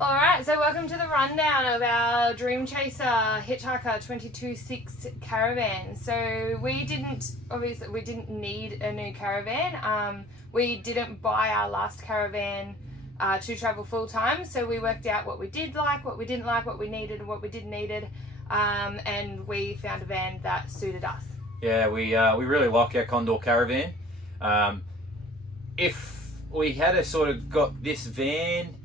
Alright, so welcome to the rundown of our Dreamchaser Hitch Hika 22.6 Caravan. So we didn't need a new caravan. We didn't buy our last caravan to travel full time, so we worked out what we did like, what we didn't like, what we needed and what we didn't needed, and we found a van that suited us. Yeah, we really like our Condor Caravan. If we had a sort of got this van,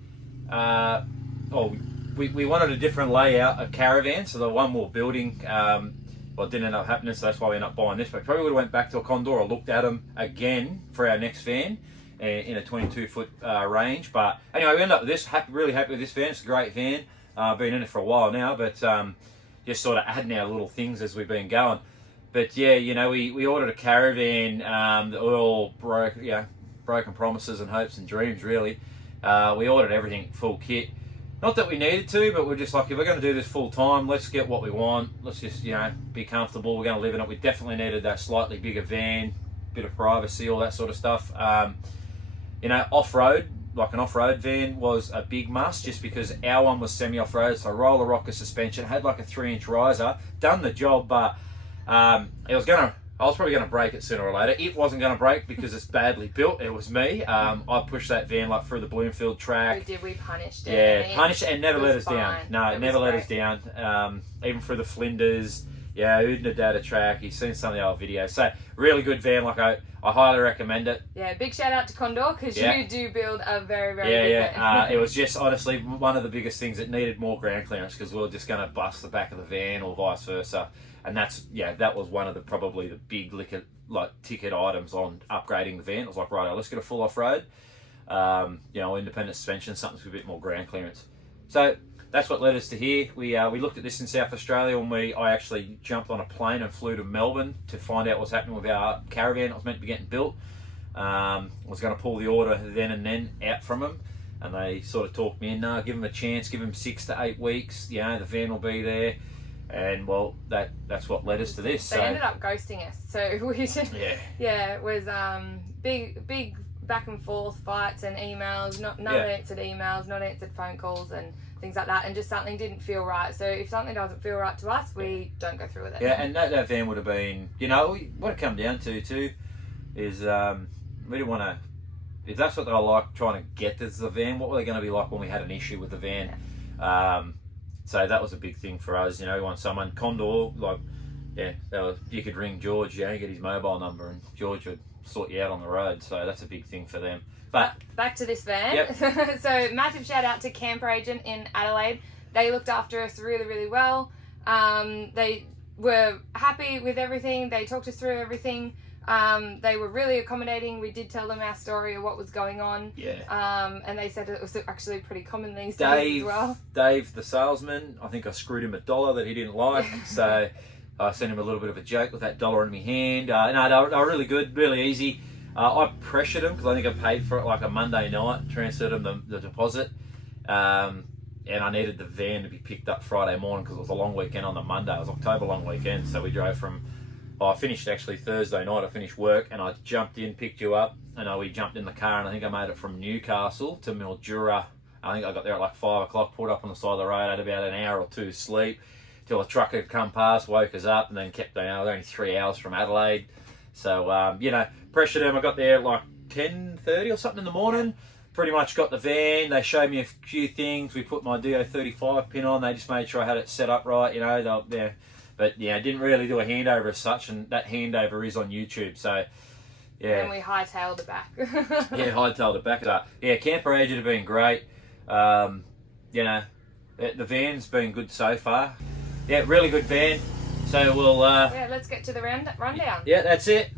we wanted a different layout of caravan, so the one we were building, well, it didn't end up happening, so that's why we ended up buying this. But probably would have went back to a Condor or looked at them again for our next van in a 22-foot range. But anyway, we ended up with this. Really happy with this van. It's a great van. Been in it for a while now, but just sort of adding our little things as we've been going. But yeah, you know, we ordered a caravan that were all broken promises and hopes and dreams, really. We ordered everything full kit. Not that we needed to, but we're just like, if we're going to do this full time, let's get what we want. Let's just, you know, be comfortable. We're going to live in it. We definitely needed that slightly bigger van, bit of privacy, all that sort of stuff. You know, off-road, like an off-road van was a big must, just because our one was semi-off-road, so roller rocker suspension, had like a 3-inch riser, done the job, but I was probably going to break it sooner or later. It wasn't going to break because it's badly built. It was me. I pushed that van like through the Bloomfield track. We punished it. Yeah, punished it and never let us down. No, it never let us down. Even through the Flinders. Yeah, Udinadatta track. You've seen some of the old videos. So, really good van. Like I highly recommend it. Yeah, big shout out to Condor, because you do build a very, very big van. It was just honestly one of the biggest things. It needed more ground clearance because we were just going to bust the back of the van or vice versa. And that was one of probably the big ticket items on upgrading the van. It was like, right, let's get a full off-road, you know, independent suspension, something with a bit more ground clearance. So that's what led us to here. We looked at this in South Australia when I actually jumped on a plane and flew to Melbourne to find out what's happening with our caravan. It was meant to be getting built. I was going to pull the order then and then out from them, and they sort of talked me in. No, give them a chance, give them 6 to 8 weeks. You know, the van will be there. And well, that's what led us to this. They ended up ghosting us, so we just, it was big back and forth fights and emails, not answered emails, not answered phone calls and things like that, and just something didn't feel right. So if something doesn't feel right to us, we don't go through with it. Yeah, and that van would have been, you know, what it come down to too is we didn't want to. If that's what they were like trying to get as the van, what were they going to be like when we had an issue with the van? Yeah. So that was a big thing for us, you know. We want someone, Condor, you could ring George, get his mobile number, and George would sort you out on the road. So that's a big thing for them. But back to this van. Yep. So massive shout out to Camper Agent in Adelaide. They looked after us really, really well. They were happy with everything. They talked us through everything. They were really accommodating. We did tell them our story of what was going on. Yeah. And they said it was actually pretty common these days as well. Dave, the salesman, I think I screwed him $1 that he didn't like. So I sent him a little bit of a joke with that $1 in my hand. No, they were really good, really easy. I pressured them because I think I paid for it like a Monday night, transferred them the deposit. And I needed the van to be picked up Friday morning because it was a long weekend on the Monday. It was October long weekend. So we drove from... I finished actually Thursday night. I finished work and I jumped in, picked you up, and we jumped in the car, and I think I made it from Newcastle to Mildura. I think I got there at like 5 o'clock, pulled up on the side of the road, had about an hour or two sleep till a truck had come past, woke us up, and then kept going. I was only 3 hours from Adelaide. So, you know, pressured them. I got there at like 10:30 or something in the morning. Pretty much got the van. They showed me a few things. We put my DO35 pin on. They just made sure I had it set up right, you know. But yeah, didn't really do a handover as such, and that handover is on YouTube. So yeah. And we hightailed it back. Hightailed it back. Yeah, Camper Agent have been great. You know, the van's been good so far. Yeah, really good van. So we'll. Let's get to the rundown. Yeah, that's it.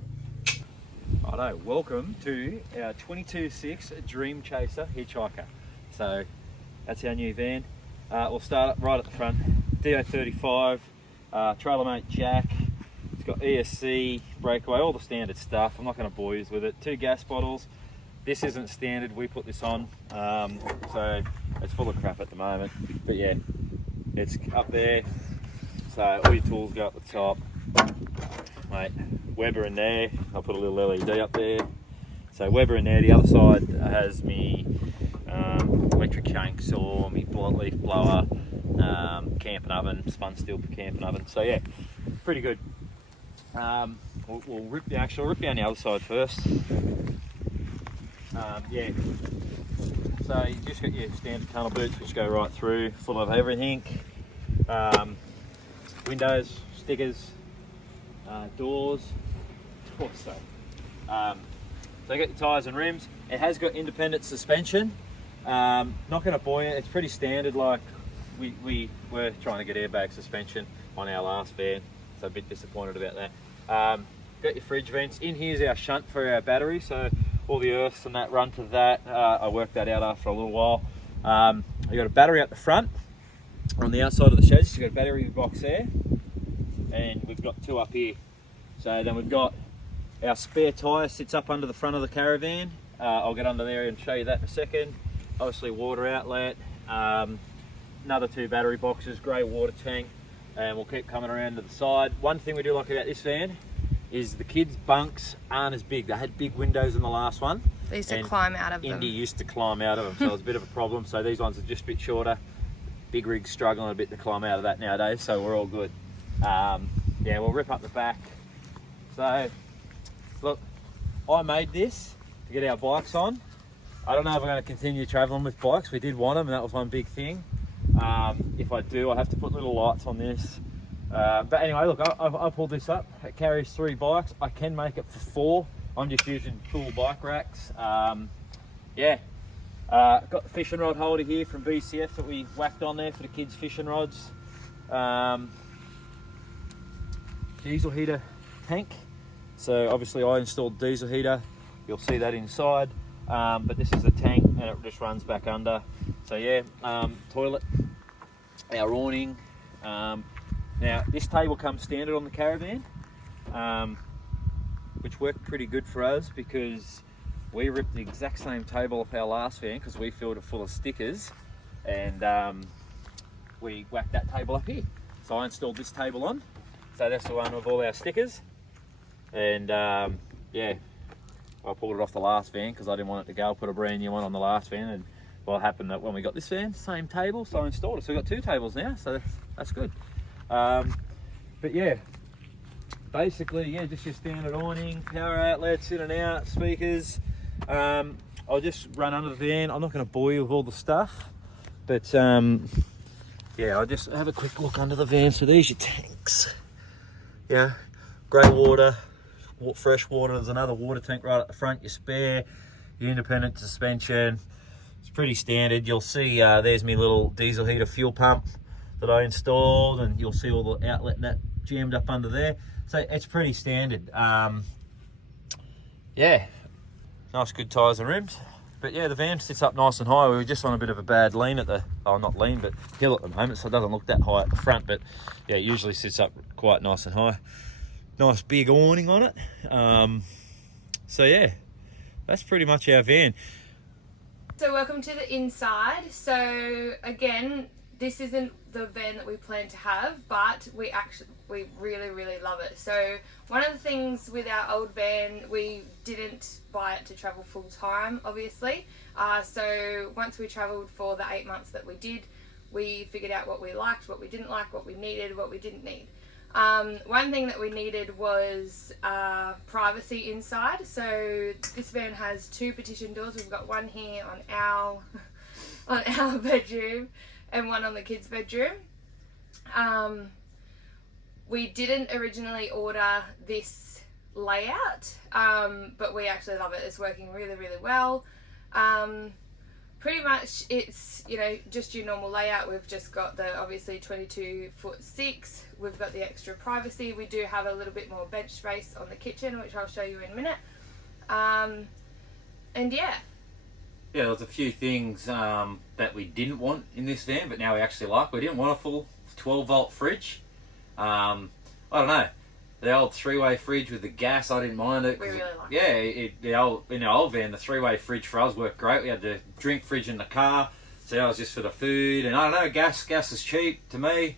Righto, welcome to our 22.6 Dreamchaser Hitch Hika. So that's our new van. We'll start up right at the front. DO35. Trailer mate jack, it's got ESC, breakaway, all the standard stuff. I'm not going to bore you with it. 2 gas bottles. This isn't standard, we put this on, so it's full of crap at the moment. But yeah, it's up there, so all your tools go up the top. Mate, Weber in there, I'll put a little LED up there. So Weber in there, the other side has me electric chainsaw, my bullet leaf blower, camping oven, spun steel camping oven. So yeah, pretty good. We'll rip down the other side first. Yeah. So you just got your standard tunnel boots which go right through, full of everything. Windows, stickers, doors. So you got your tyres and rims. It has got independent suspension. Not going to buoy it. It's pretty standard. Like we were trying to get airbag suspension on our last van, so a bit disappointed about that. Got your fridge vents. In here's our shunt for our battery, so all the earths and that run to that. I worked that out after a little while. You got a battery at the front. On the outside of the chassis, you've got a battery box there, and we've got two up here. So then we've got our spare tyre sits up under the front of the Caravan. I'll get under there and show you that in a second. Obviously water outlet, another two battery boxes, grey water tank, and we'll keep coming around to the side. One thing we do like about this van is the kids' bunks aren't as big. They had big windows in the last one. They used to climb out of them. Indy used to climb out of them, so it was a bit of a problem. So these ones are just a bit shorter. Big rig's struggling a bit to climb out of that nowadays, so we're all good. Yeah, we'll rip up the back. So, look, I made this to get our bikes on. I don't know if I'm going to continue travelling with bikes. We did want them, and that was one big thing. If I do, I have to put little lights on this. But anyway, look, I pulled this up. It carries 3 bikes. I can make it for 4. I'm just using full bike racks. Yeah. Got the fishing rod holder here from BCF that we whacked on there for the kids' fishing rods. Diesel heater tank. So obviously I installed diesel heater. You'll see that inside. But this is the tank and it just runs back under. So yeah, toilet, our awning. Now this table comes standard on the Caravan, which worked pretty good for us because we ripped the exact same table off our last van because we filled it full of stickers, and we whacked that table up here. So I installed this table on. So that's the one with all our stickers, and yeah, I pulled it off the last van because I didn't want it to go. I put a brand new one on the last van, and well, it happened that when we got this van, same table, so I installed it. So we've got 2 tables now, so that's good. But yeah, basically, yeah, just your standard awning, power outlets, in and out, speakers. I'll just run under the van. I'm not going to bore you with all the stuff, but yeah, I'll just have a quick look under the van. So there's your tanks. Yeah, grey water, fresh water. There's another water tank right at the front. Your spare, your independent suspension. It's pretty standard. You'll see there's my little diesel heater fuel pump that I installed, and you'll see all the outlet net jammed up under there. So it's pretty standard. Yeah, nice good tyres and rims. But yeah, the van sits up nice and high. We were just on a bit of a bad lean at the, oh not lean, but hill at the moment, so it doesn't look that high at the front, but yeah, it usually sits up quite nice and high. Nice big awning on it. So yeah, that's pretty much our van. So welcome to the inside. So again, this isn't the van that we plan to have, but we really love it. So one of the things with our old van, we didn't buy it to travel full time, obviously. So once we travelled for the 8 months that we did, we figured out what we liked, what we didn't like, what we needed, what we didn't need. One thing that we needed was privacy inside. So this van has 2 partition doors. We've got one here on our bedroom and one on the kids' bedroom. We didn't originally order this layout, but we actually love it. It's working really well. Pretty much it's, you know, just your normal layout. We've just got the obviously 22'6". We've got the extra privacy. We do have a little bit more bench space on the kitchen, which I'll show you in a minute. And yeah. Yeah, there's a few things that we didn't want in this van, but now we actually like. We didn't want a full 12-volt fridge. I don't know. The old 3-way fridge with the gas, I didn't mind it. We really like it. Yeah, in the old van, the 3-way fridge for us worked great. We had the drink fridge in the car, so that was just for the food. And I don't know, gas is cheap to me.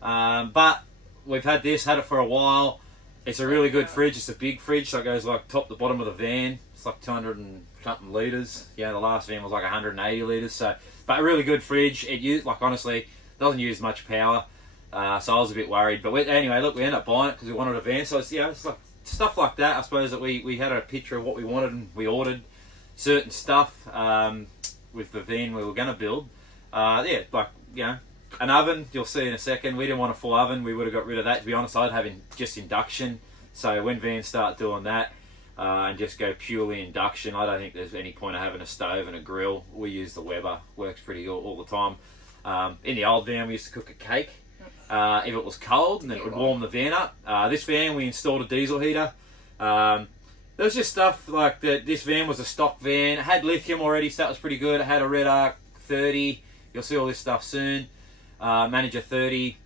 But we've had it for a while. It's a really good fridge. It's a big fridge, so it goes like top to bottom of the van. It's like 200 and something litres. Yeah, the last van was like 180 litres. So, but a really good fridge. It used, like, honestly, doesn't use much power. So I was a bit worried. But anyway, look, we ended up buying it because we wanted a van. So it's, you know, it's like stuff like that. I suppose that we had a picture of what we wanted and we ordered certain stuff with the van we were going to build. Yeah, like, you know, an oven, you'll see in a second. We didn't want a full oven. We would have got rid of that. To be honest, I'd have just induction. So when vans start doing that and just go purely induction, I don't think there's any point of having a stove and a grill. We use the Weber. Works pretty all the time. In the old van, we used to cook a cake. If it was cold, and then it would warm the van up. This van, we installed a diesel heater. There was just stuff like that. This van was a stock van. It had lithium already, so that was pretty good. It had a Red Arc 30. You'll see all this stuff soon. Manager 30.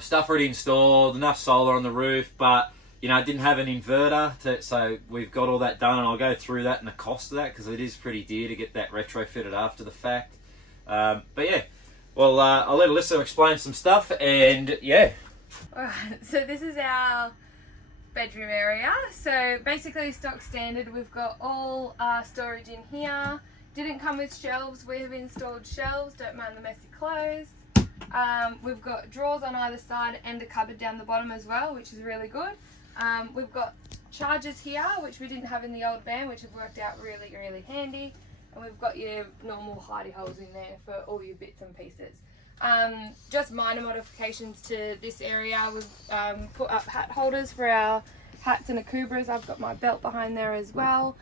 Stuff already installed, enough solar on the roof, but you know, it didn't have an inverter, so we've got all that done, and I'll go through that and the cost of that because it is pretty dear to get that retrofitted after the fact. But yeah, well, I'll let Alyssa explain some stuff, and yeah. Alright, so this is our bedroom area. So basically stock standard, we've got all storage in here. Didn't come with shelves, we have installed shelves, don't mind the messy clothes. We've got drawers on either side and a cupboard down the bottom as well, which is really good. We've got chargers here, which we didn't have in the old van, which have worked out really, really handy. And we've got your normal hidey holes in there for all your bits and pieces. Just minor modifications to this area. We've put up hat holders for our hats and akubras. I've got my belt behind there as well.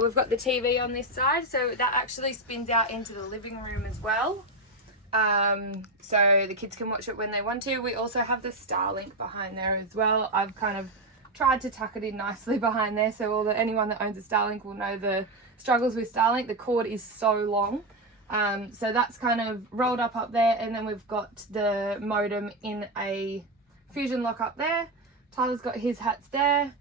We've got the TV on this side, so that actually spins out into the living room as well. So the kids can watch it when they want to. We also have the Starlink behind there as well. I've kind of tried to tuck it in nicely behind there, so anyone that owns a Starlink will know the struggles with Starlink. The cord is so long. So that's kind of rolled up there, and then we've got the modem in a fusion lock up there. Tyler's got his hats there.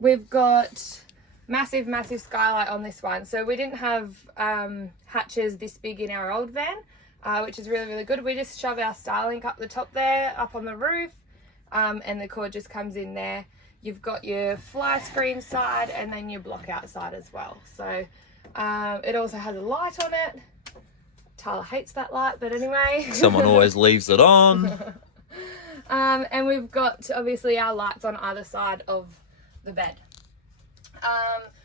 We've got massive skylight on this one. So we didn't have hatches this big in our old van, which is really, really good. We just shove our Starlink up the top there, up on the roof, and the cord just comes in there. You've got your fly screen side and then your block outside as well. So it also has a light on it. Tyler hates that light, but anyway. Someone always leaves it on. And we've got obviously our lights on either side of the bed.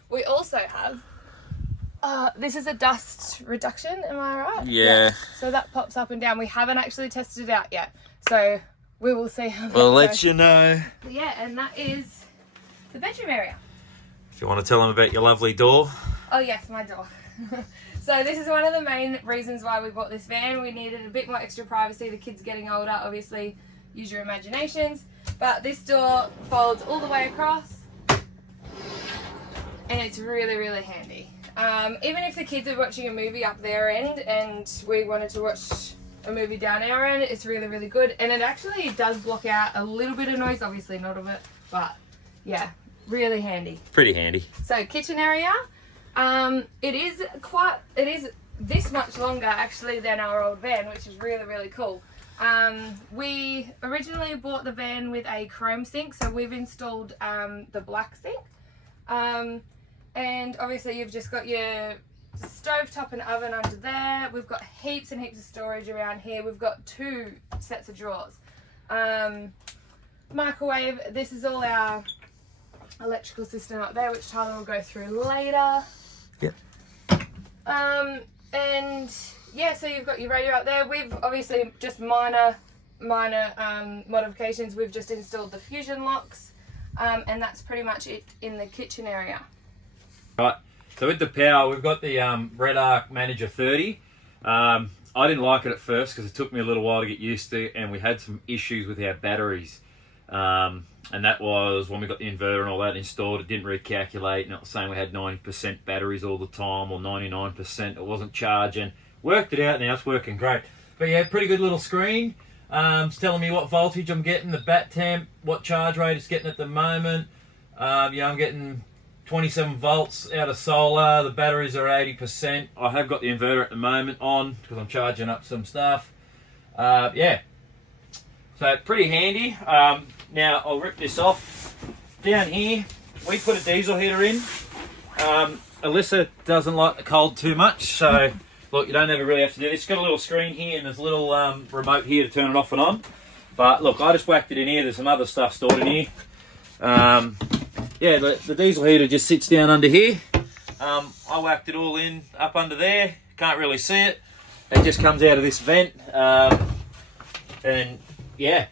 We also have, this is a dust reduction, am I right? Yeah. So that pops up and down. We haven't actually tested it out yet, so we will see how that We'll goes. let you know. But yeah, and that is the bedroom area. If you want to tell them about your lovely door. Oh yes, my door. So this is one of the main reasons why we bought this van. We needed a bit more extra privacy. The kids getting older, obviously, use your imaginations. But this door folds all the way across, and it's really, really handy. Even if the kids are watching a movie up their end and we wanted to watch a movie down our end, it's really, really good. And it actually does block out a little bit of noise, obviously not of it, but yeah, really handy. Pretty handy. So kitchen area, it is this much longer actually than our old van, which is really, really cool. We originally bought the van with a chrome sink, so we've installed the black sink. And obviously you've just got your stovetop and oven under there. We've got heaps and heaps of storage around here. We've got 2 sets of drawers. Microwave, this is all our electrical system up there, which Tyler will go through later. Yep. And yeah, so you've got your radio up there. We've obviously just minor modifications. We've just installed the fusion locks, and that's pretty much it in the kitchen area. Right, so with the power, we've got the Red Arc Manager 30. I didn't like it at first because it took me a little while to get used to, and we had some issues with our batteries. And that was when we got the inverter and all that installed, it didn't recalculate, and it was saying we had 90% batteries all the time, or 99%, it wasn't charging. Worked it out, now it's working great. But yeah, pretty good little screen. It's telling me what voltage I'm getting, the bat temp, what charge rate it's getting at the moment. Yeah, I'm getting 27 volts out of solar. The batteries are 80%. I have got the inverter at the moment on because I'm charging up some stuff. Yeah, so pretty handy. Now I'll rip this off. Down here, we put a diesel heater in. Alyssa doesn't like the cold too much, so look, you don't ever really have to do this. It's got a little screen here and there's a little remote here to turn it off and on. But look, I just whacked it in here. There's some other stuff stored in here. Yeah, the diesel heater just sits down under here. I whacked it all in up under there. Can't really see it. It just comes out of this vent. And yeah,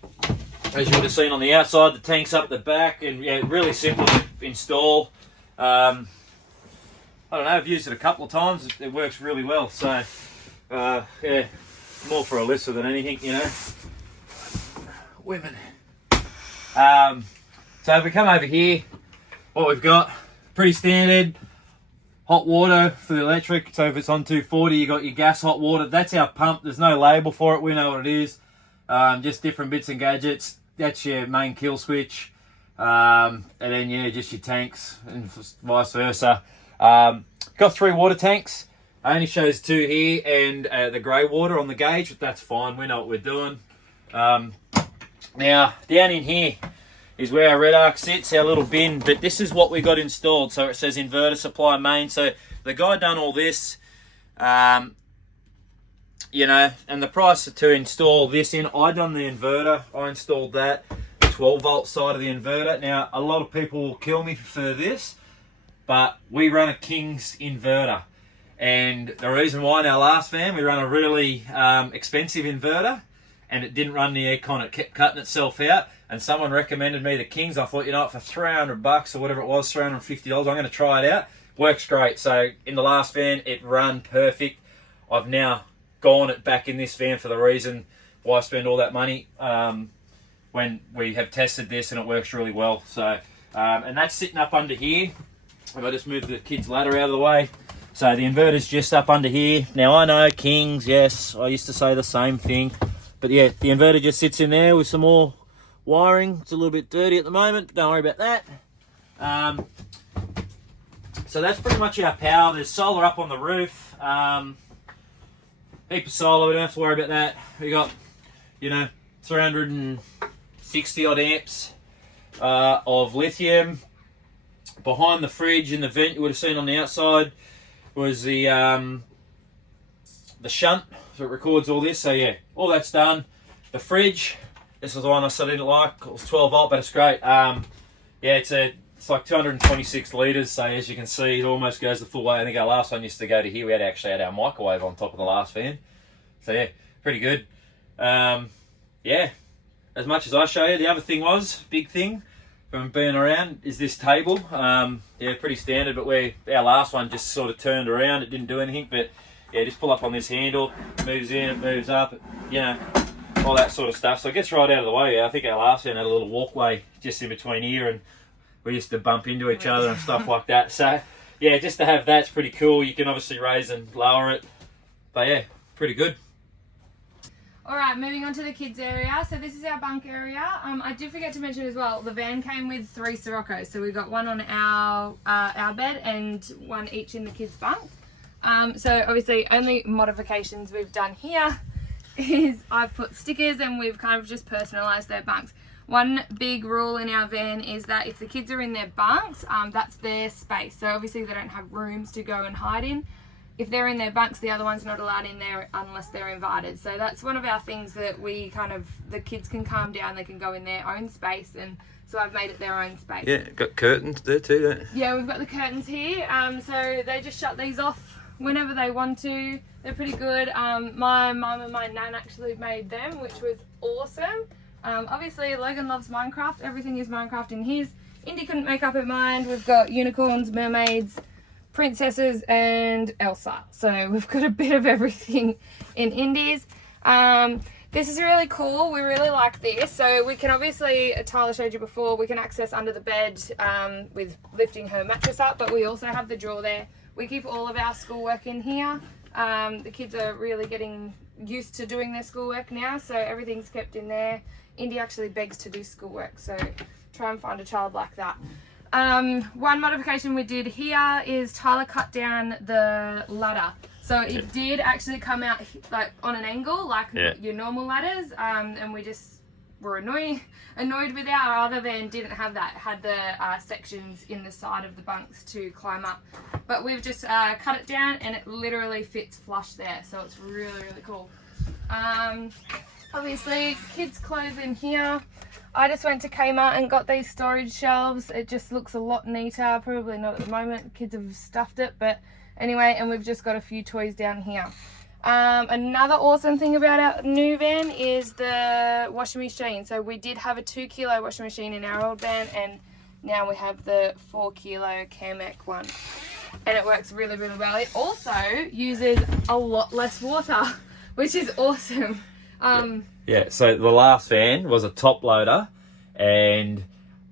as you would have seen on the outside, the tank's up the back, and yeah, really simple to install. I don't know, I've used it a couple of times. It works really well. So yeah, more for Alyssa than anything, you know. Women. So if we come over here, what we've got, pretty standard hot water for the electric. So if it's on 240, you got your gas hot water. That's our pump. There's no label for it. We know what it is. Just different bits and gadgets. That's your main kill switch. And then yeah, just your tanks and vice versa. Got 3 water tanks. I only shows 2 here and the grey water on the gauge, but that's fine. We know what we're doing. Now down in here is where our red arc sits, our little bin, but this is what we got installed. So it says inverter supply main. So the guy done all this, you know, and the price to install this in, I done the inverter, I installed that 12 volt side of the inverter. Now a lot of people will kill me for this, but we run a King's inverter, and the reason why in our last van we run a really expensive inverter and it didn't run the aircon, it kept cutting itself out. And someone recommended me the Kings. I thought, you know what, for $300 or whatever it was, $350, I'm going to try it out. Works great. So in the last van, it ran perfect. I've now gone it back in this van for the reason why I spend all that money when we have tested this, and it works really well. So, and that's sitting up under here. If I just move the kids' ladder out of the way. So the inverter's just up under here. Now I know Kings, yes, I used to say the same thing. But yeah, the inverter just sits in there with some more wiring. It's a little bit dirty at the moment, but don't worry about that. So that's pretty much our power. There's solar up on the roof. Heap of solar, we don't have to worry about that. We got, you know, 360 odd amps of lithium. Behind the fridge in the vent you would have seen on the outside was the shunt, so it records all this. So yeah, all that's done. The fridge, this was the one I said I didn't like. It was 12 volt, but it's great. Yeah, it's like 226 litres. So as you can see, it almost goes the full way. I think our last one used to go to here. We actually had our microwave on top of the last van. So yeah, pretty good. Yeah, as much as I show you. The other thing was, big thing from being around, is this table. Yeah, pretty standard, but our last one just sort of turned around. It didn't do anything, but yeah, just pull up on this handle, moves in, it moves up, you know, all that sort of stuff. So it gets right out of the way. I think our last one had a little walkway just in between here, and we used to bump into each other and stuff like that. So yeah, just to have that's pretty cool. You can obviously raise and lower it, but yeah, pretty good. Alright, moving on to the kids area. So this is our bunk area. I did forget to mention as well, the van came with 3 Siroccos. So we got one on our bed and one each in the kids' bunks. So obviously only modifications we've done here is I've put stickers and we've kind of just personalised their bunks. One big rule in our van is that if the kids are in their bunks, that's their space. So obviously they don't have rooms to go and hide in. If they're in their bunks, the other one's not allowed in there unless they're invited. So that's one of our things that we the kids can calm down, they can go in their own space, and so I've made it their own space. Yeah, got curtains there too, don't you? Yeah, we've got the curtains here, so they just shut these off whenever they want to. They're pretty good. My mum and my nan actually made them, which was awesome. Obviously Logan loves Minecraft, everything is Minecraft in his. Indy couldn't make up her mind. We've got unicorns, mermaids, princesses and Elsa, so we've got a bit of everything in Indy's. This is really cool, we really like this. So we can obviously, Tyler showed you before, we can access under the bed with lifting her mattress up, but we also have the drawer there. We keep all of our schoolwork in here. The kids are really getting used to doing their schoolwork now, so everything's kept in there. Indy actually begs to do schoolwork, so try and find a child like that. One modification we did here is Tyler cut down the ladder. So it did actually come out like on an angle, like your normal ladders, and we just were annoyed with. Our other van didn't have that. It had the sections in the side of the bunks to climb up. But we've just cut it down and it literally fits flush there. So it's really, really cool. Obviously, kids' clothes in here. I just went to Kmart and got these storage shelves. It just looks a lot neater. Probably not at the moment. Kids have stuffed it. But anyway, and we've just got a few toys down here. Another awesome thing about our new van is the washing machine. So we did have a 2 kilo washing machine in our old van, and now we have the 4 kilo Camec one. And it works really, really well. It also uses a lot less water, which is awesome. Yeah, so the last van was a top loader, and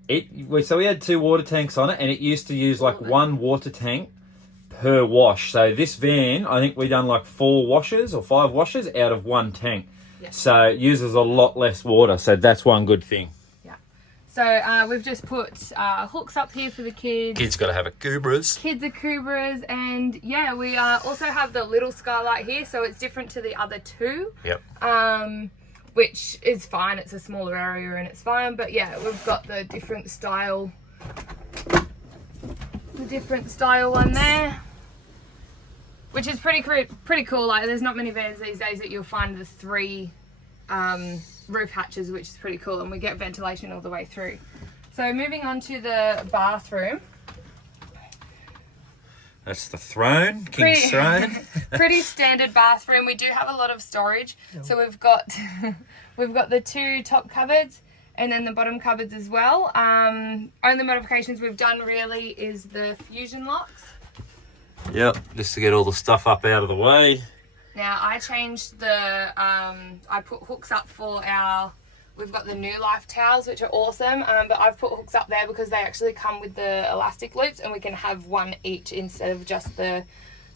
so we had 2 water tanks on it, and it used to use like 1 water tank per wash. So this van, I think we done like 4 washes or 5 washes out of 1 tank. Yeah. So it uses a lot less water. So that's one good thing. Yeah. So we've just put hooks up here for the kids. Kids got to have a Kubras. Kids are Kubras, and yeah, we also have the little skylight here, so it's different to the other 2. Yep. Which is fine. It's a smaller area and it's fine. But yeah, we've got the different style one there, which is pretty cool. Like, there's not many vans these days that you'll find the 3 roof hatches, which is pretty cool, and we get ventilation all the way through. So moving on to the bathroom. That's the throne, King's throne. Pretty standard bathroom. We do have a lot of storage. So we've got the 2 top cupboards and then the bottom cupboards as well. Only modifications we've done really is the fusion locks. Yep, just to get all the stuff up out of the way. Now I changed the, I put hooks up for we've got the New Life towels, which are awesome, but I've put hooks up there because they actually come with the elastic loops, and we can have 1 each instead of just the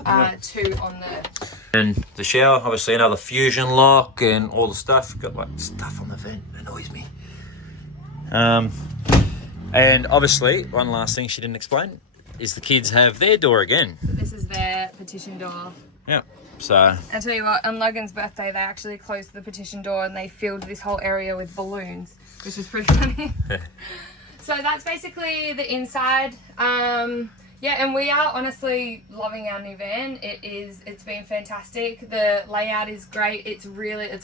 2 on the... And the shower, obviously another fusion lock and all the stuff. Got like stuff on the vent, annoys me. And obviously, one last thing she didn't explain is the kids have their door again. This is their petition door. Yeah. So I'll tell you what, on Logan's birthday, they actually closed the petition door and they filled this whole area with balloons, which was pretty funny. So that's basically the inside. Yeah, and we are honestly loving our new van. It's been fantastic. The layout is great. It's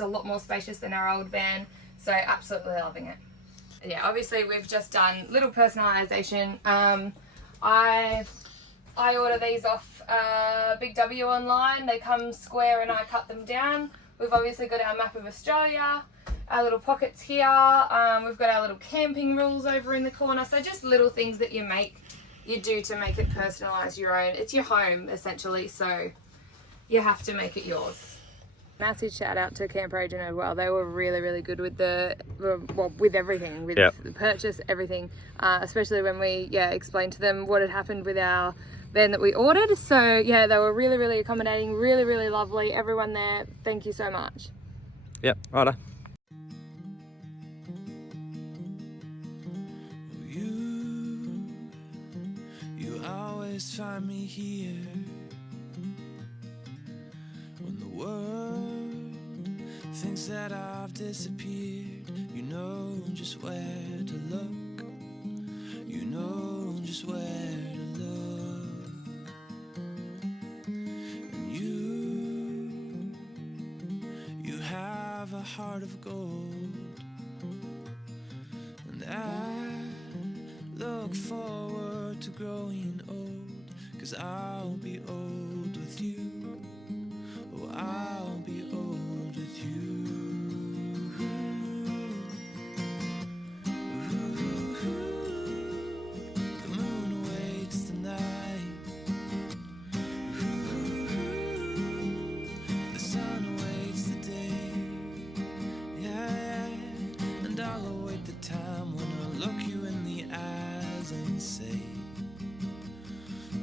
a lot more spacious than our old van. So absolutely loving it. Yeah, obviously we've just done little personalization. I order these off Big W online. They come square and I cut them down. We've obviously got our map of Australia, our little pockets here. We've got our little camping rules over in the corner. So just little things that you do to make it personalised your own. It's your home essentially, so you have to make it yours. Massive shout out to Camper Agent as well. They were really, really good with with everything, with the purchase, everything. Especially when we explained to them what had happened with our van that we ordered. So yeah, they were really, really accommodating, really, really lovely. Everyone there, thank you so much. Yep, righto. You always find me here when the world thinks that I've disappeared. You know just where to look. You know just where to look. And you have a heart of gold. And I look forward to growing old, 'cause I'll be old with you. Oh, I'll be old with you. The moon waits tonight. The sun waits the day. Yeah, and I'll await the time when I'll look you in the eyes and say,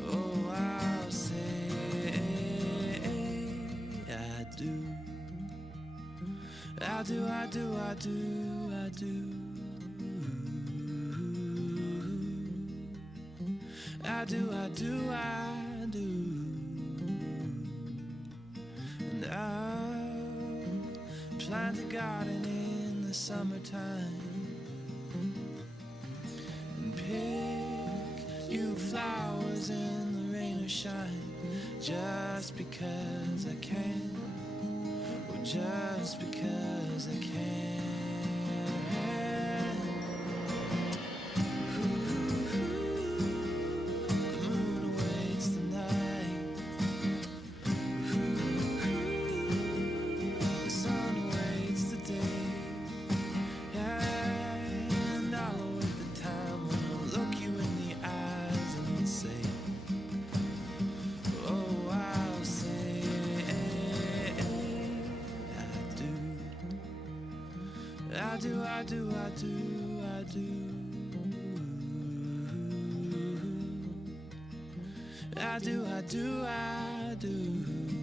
oh, I'll say I do. I do, I do, I do, I do. I do, I do, I do. And I'll plant a garden in the the summertime and pick you flowers in the rain or shine, just because I can, or just because I can. The moon awaits the night. The sun awaits the day. And I'll await the time when I'll look you in the eyes and say, oh, I'll say, I do, I do, I do, I do. I do, I do, I do.